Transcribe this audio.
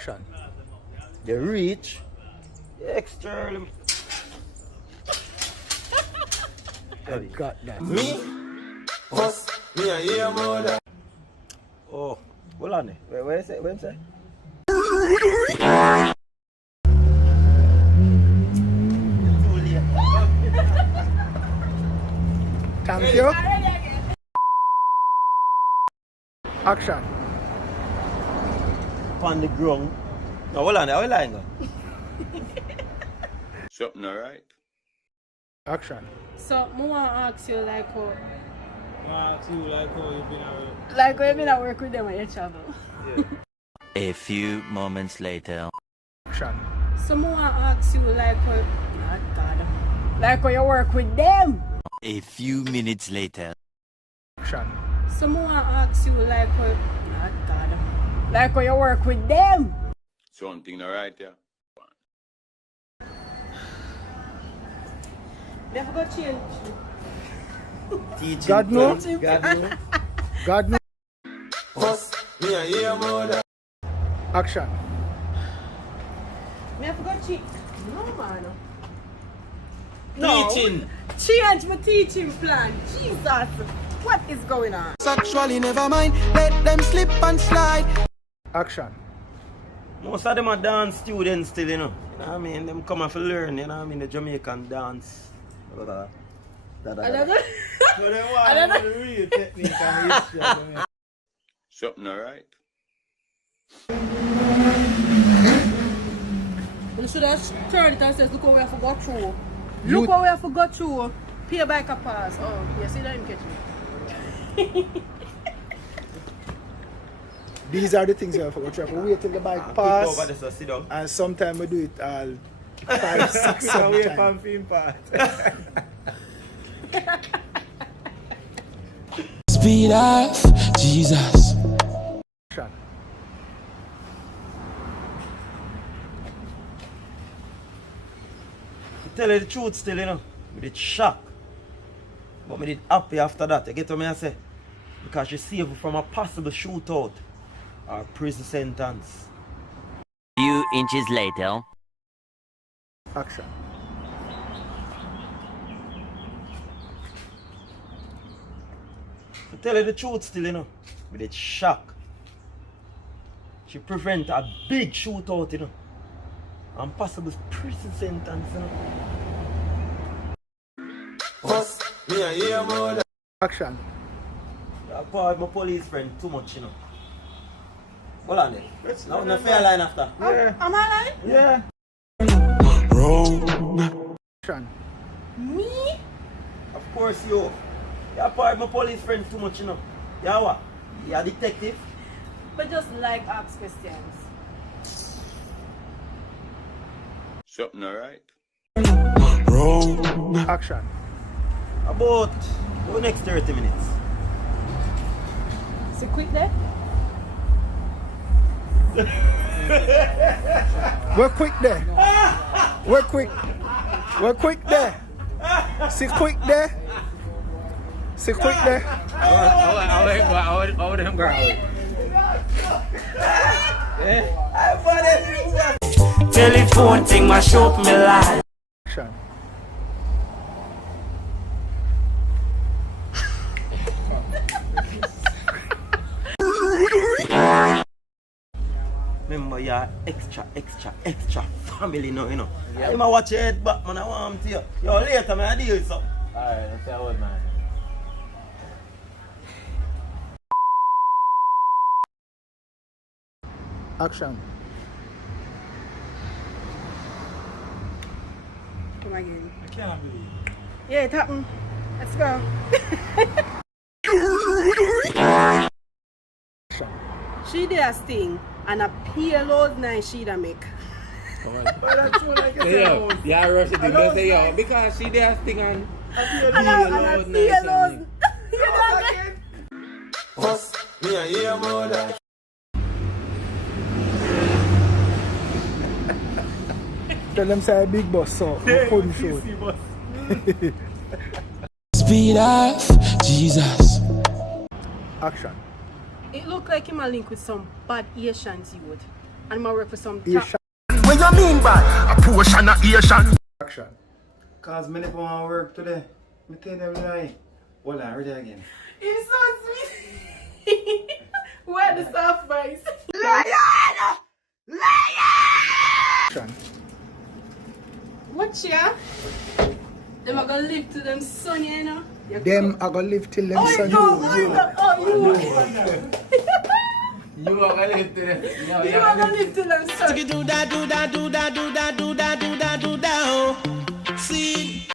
Action. The reach. The extra. I got that. Me? Us? Me and your mother. Oh, hold on. Where is it? Where is it? Thank you. Action. On the ground. No, hold on. How are you lying? Something alright? Action. So, I want to ask you, like, how you've been at like, how you been at work with them when you travel? A few moments later. Action. So, I want to ask you, like, how, oh, God, like, how you work with them? A few minutes later. Action. So, I want to ask you, like, how, oh, God, like, how you work with them? Something alright, yeah? Never got change. Teaching. God knows. God knows. God knows. Us? Me and your mother. Action. Me have got change. No, man. Teaching. Change my teaching plan. Jesus. What is going on? Actually, never mind. Let them slip and slide. Action. Most of them are dance students still, you know. You know what I mean? Them come and learn, you know what I mean? The Jamaican dance. So then why the real technique and history of them? Something alright? You should have turned it and said, look what we have to go through. Look what we have to go through. Pay back a pass. Oh, you see that him catch me. These are the things you have to go through. We wait till the bike pass. Over there, so sit down. And sometimes we do it all 5, 6, 7 Away times. from film part. Speed off, Jesus. Action. To tell you the truth still, you know. We did shock. But we did happy after that. You get what I say? Because she saved me from a possible shootout or prison sentence. Few inches later. Action. To tell you the truth still, you know. We did shock. She prevent a big shootout, you know. And possible prison sentence, you know. Us? Me and your mother. Action. I called my police friend too much, you know. Hold on there. Now no fair line after. Yeah. Am I lying? Yeah. Wrong. Action. Me? Of course you. You called my police friend too much, you know. You what? You a detective? But just like Xpressionz. Something alright? Wrong. Action. About the next 30 minutes. So quick there? We're quick there. We're quick. We're quick there. See quick there. See quick there. How them girl? Telephone thing, mash up me life. Action. Remember you're extra family now, you know. Yeah. I'm watch your head back, man. I want to you. Yo, later, man, I deal with something. Alright, that's the old man. Action. Come again. I can't believe it. Yeah, it happened. Let's go. Action. She did a sting and a payload night she da make. Come on. That's true, like you Hey, yo, said. yeah, rush it. Don't say yo, because she did a thing on. And a payload. You know that? Us? Me and your mother. Tell them say a big boss, so we couldn't show it. Speed off, Jesus. Action. It looked like him a link with some bad Asian youth. And I work for some Asian What you mean by a portion of Asian? action. Cause me never want to work today. Me tell them lie. Hold on, read it again. It's so sweet. Where the soft voice? Action. Watch ya. Them are gonna live to them son, you know. Them are gonna live till them Oh, son. you go, oh, you go, oh, you. You are gonna live to them. You are gonna live to them son. Do that. See.